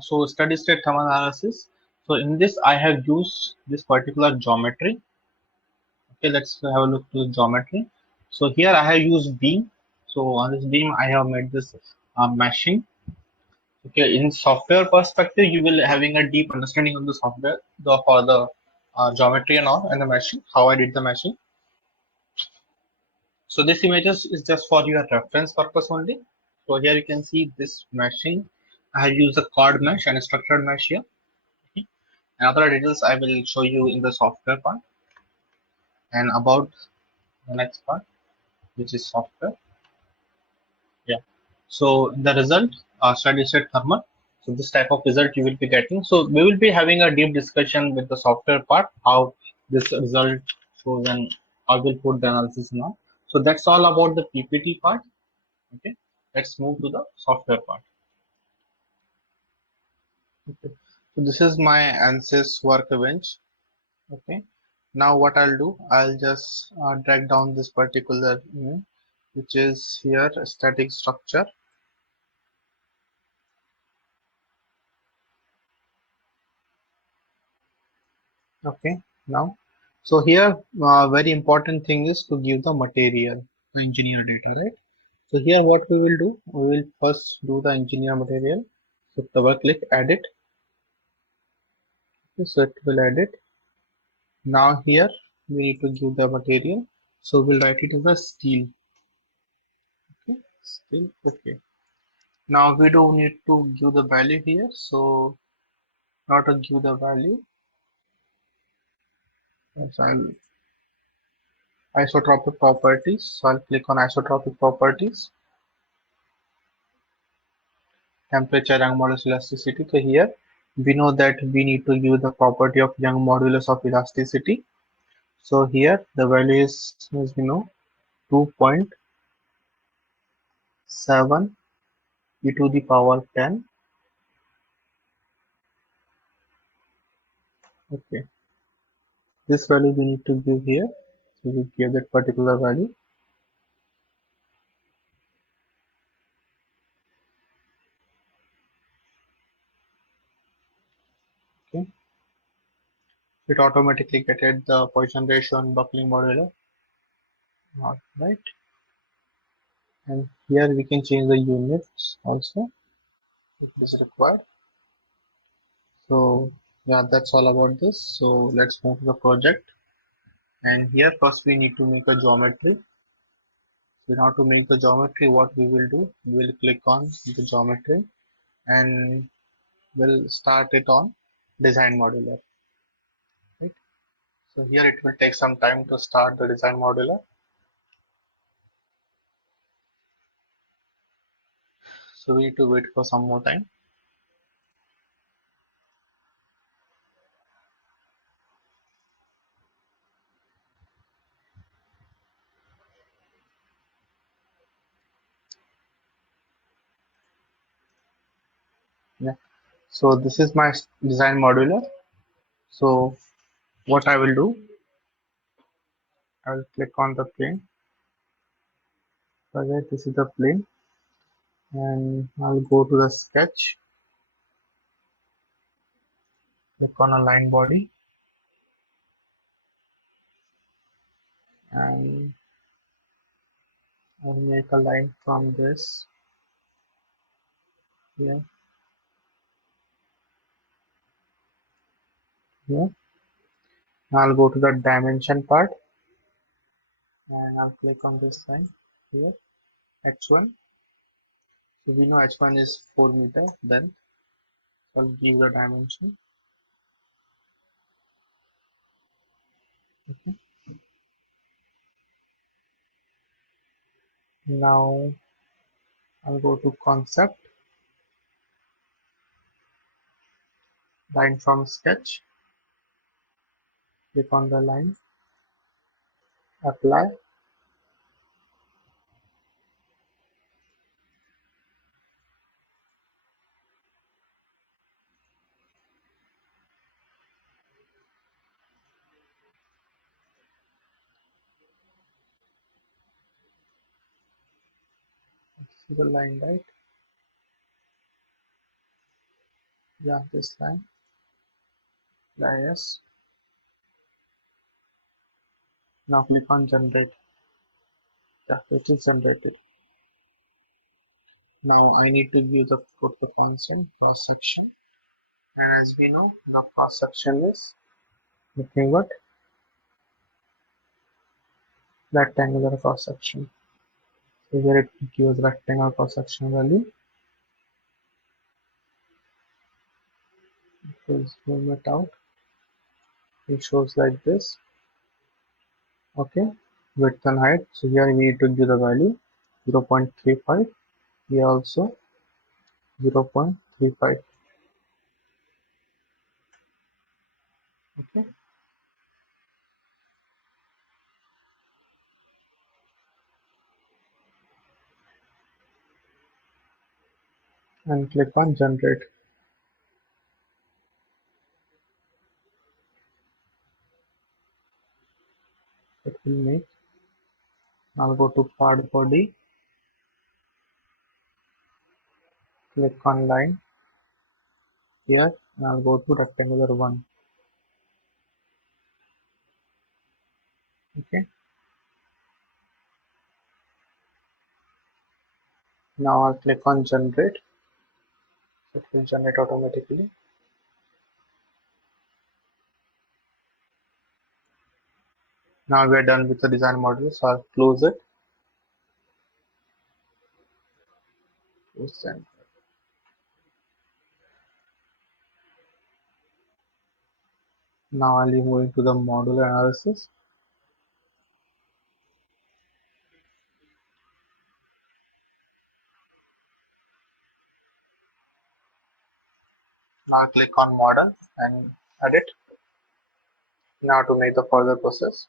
So steady state thermal analysis. So in this I have used this particular geometry. Okay, let's have a look to the geometry. So here I have used beam. So on this beam I have made this meshing. Okay, in software perspective, you will having a deep understanding of the software, the for the geometry and all, and the meshing. How I did the meshing. So this images is just for your reference purpose only. So here you can see this meshing. I have used a chord mesh and a structured mesh here. Okay. And other details I will show you in the software part and about the next part, which is software. Yeah. So the result, steady state thermal. So this type of result you will be getting. So we will be having a deep discussion with the software part, how this result shows and how we'll put the analysis now. So that's all about the PPT part. Okay. Let's move to the software part. Okay. So this is my ANSYS workbench. Okay. Now what I'll do, I'll just drag down this particular image, which is here static structure. Okay, now, so here very important thing is to give the material, the engineer data, right? So here what we will do, we will first do the engineer material. So double click edit. Okay, so it will edit. Now here we need to give the material. So we'll write it as a steel. Okay, steel. Okay. Now we do need to give the value here. So now to give the value, so I'll isotropic properties. So I'll click on isotropic properties. Temperature, Young modulus, elasticity. So here we know that we need to give the property of Young modulus of elasticity. So here the value is, as we know, 2.7 e to the power 10. Okay, this value we need to give here. So we give that particular value. Okay, it automatically getted the Poisson ratio and buckling modular. All right, and here we can change the units also if it is required. So yeah, that's all about this. So let's move to the project. And here first we need to make a geometry. So now to make the geometry, what we will do, we will click on the geometry and we'll start it on design modular. Right? So here it will take some time to start the design modular. So we need to wait for some more time. Yeah. So this is my design modular. So what I will do, I will click on the plane. Okay, this is the plane, and I'll go to the sketch. Click on a line body, and I'll make a line from this here, here. I'll go to the dimension part and I'll click on this line here, h1. So we know h1 is 4 meter, then I'll give the dimension. Okay. Now I'll go to concept, line from sketch, click on the line, apply. See the line, right? Yeah, this line. Yes. Now click on generate. Yeah, it is generated. Now I need to give the put the constant cross section. And as we know, the cross section is nothing but rectangular cross section. So here it gives rectangular cross section value. So zoom it out. It shows like this. Okay. Width and height. So here we need to give the value 0.35. Here also 0.35. Okay. And click on generate. It will make. I'll go to part body. Click on line here. And I'll go to rectangular one. Okay. Now I'll click on generate. It will generate automatically. Now we're done with the design module. So I'll close it. Close them. Now I'll be moving to the module analysis. Now click on model and edit. Now to make the further process.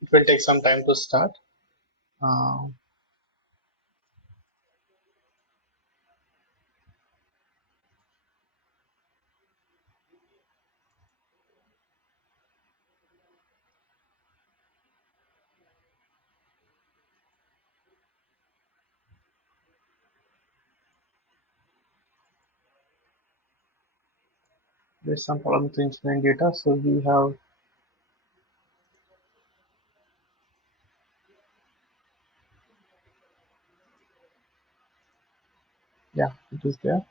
It will take some time to start. Uh, there's some problem with engineering data. So we have, yeah, it is there.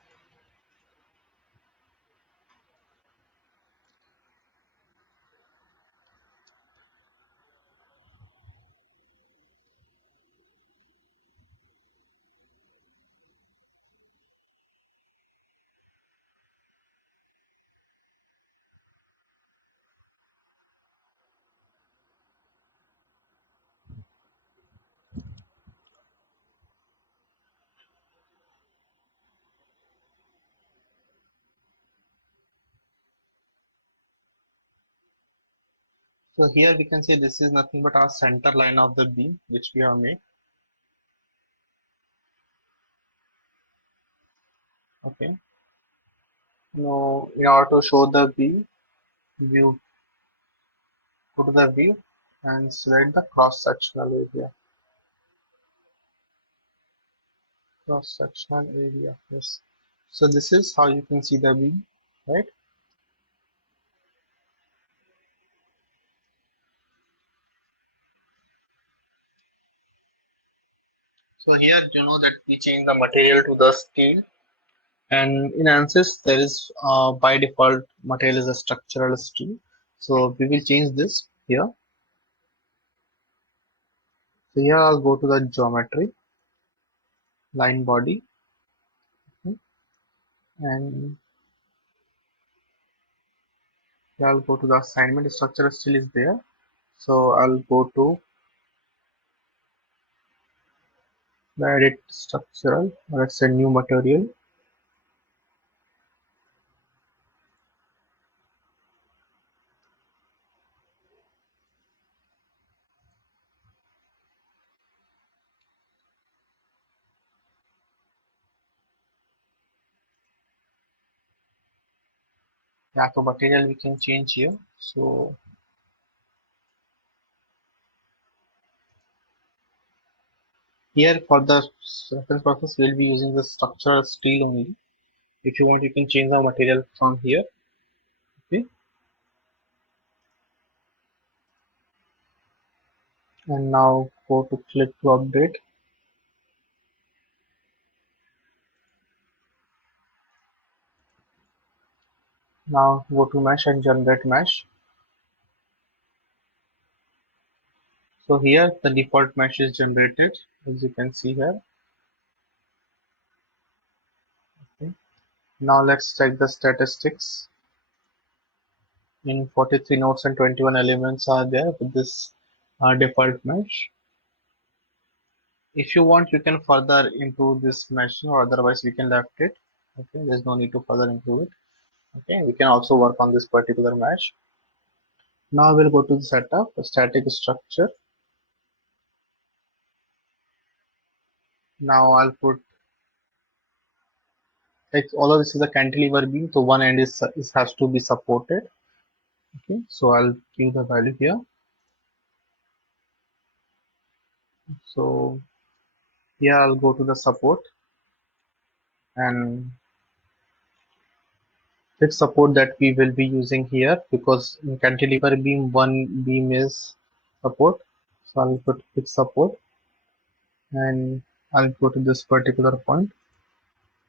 So here we can say this is nothing but our center line of the beam which we have made. Okay. Now in order to show the beam, view, go to the view and select the cross sectional area. Cross sectional area. Yes. So this is how you can see the beam, right? So here you know that we change the material to the steel, and in ANSYS there is by default material is a structural steel. So we will change this here. So here I'll go to the geometry, line body, okay, and here I'll go to the assignment. Structural steel is there. So I'll go to the edit structural, let's say new material. Yeah, so material we can change here. So Here for the reference purpose, we'll be using the structural steel only. If you want, you can change the material from here. Okay. And now go to click to update. Now go to mesh and generate mesh. So here the default mesh is generated, as you can see here. Okay. Now let's check the statistics. In 43 nodes and 21 elements are there with this default mesh. If you want, you can further improve this mesh, or otherwise we can left it. Okay, there's no need to further improve it. Okay, we can also work on this particular mesh. Now we'll go to the setup, static structure. Now I'll put, like, all of this is a cantilever beam, so one end is has to be supported. Okay, so I'll give the value here. So here I'll go to the support and fixed support that we will be using here, because in cantilever beam one beam is support. So I'll put fixed support and I'll go to this particular point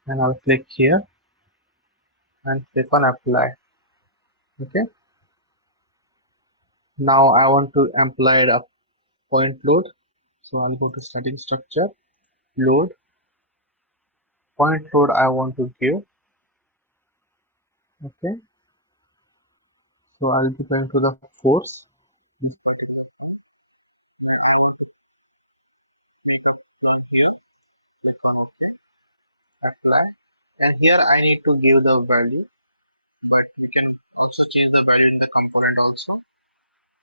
and I'll click here and click on apply. Okay, now I want to apply a point load, so I'll go to static structure, load, point load I want to give. Okay, so I'll be going to the force. This one here, click on OK, apply, and here I need to give the value, but we can also change the value in the component also.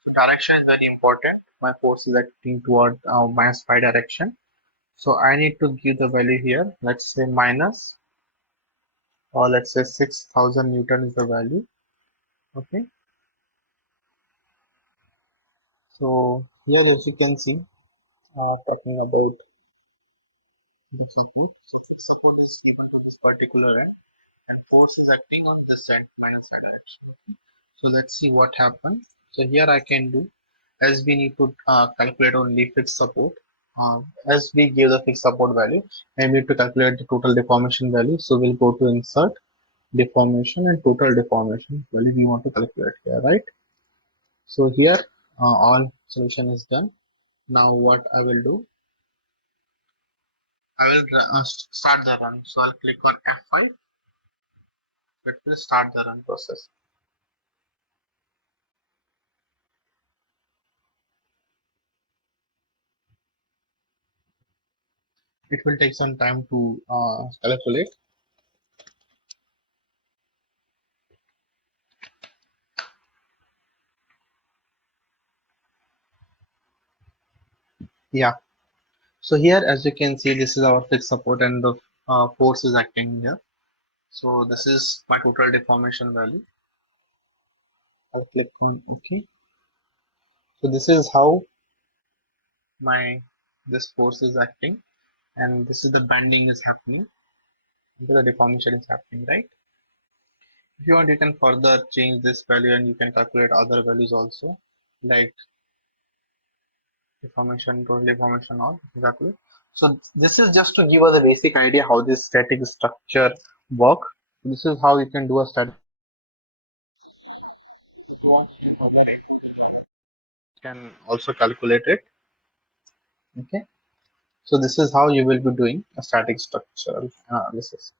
So direction is very important. My force is acting toward minus phi direction, so I need to give the value here. Let's say minus, or let's say 6000 Newton is the value. Okay, so here as you can see, talking about the support. So support is given to this particular end, and force is acting on this end minus phi direction. Okay. So let's see what happens. So here I can do, as we need to calculate only fixed support, as we give the fixed support value, and we need to calculate the total deformation value. So we'll go to insert deformation and total deformation value we want to calculate here, right? So here all solution is done. Now what I will do, I will start the run. So I'll click on F5. It will start the run process. It will take some time to calculate. Yeah. So here, as you can see, this is our fixed support and the force is acting here. So this is my total deformation value. I'll click on OK. So this is how my this force is acting, and this is the bending is happening. The deformation is happening, right? If you want, you can further change this value and you can calculate other values also, like deformation, total deformation, all exactly. So this is just to give us a basic idea how this static structure work. This is how you can do a static. Can also calculate it. Okay. So this is how you will be doing a static structural analysis.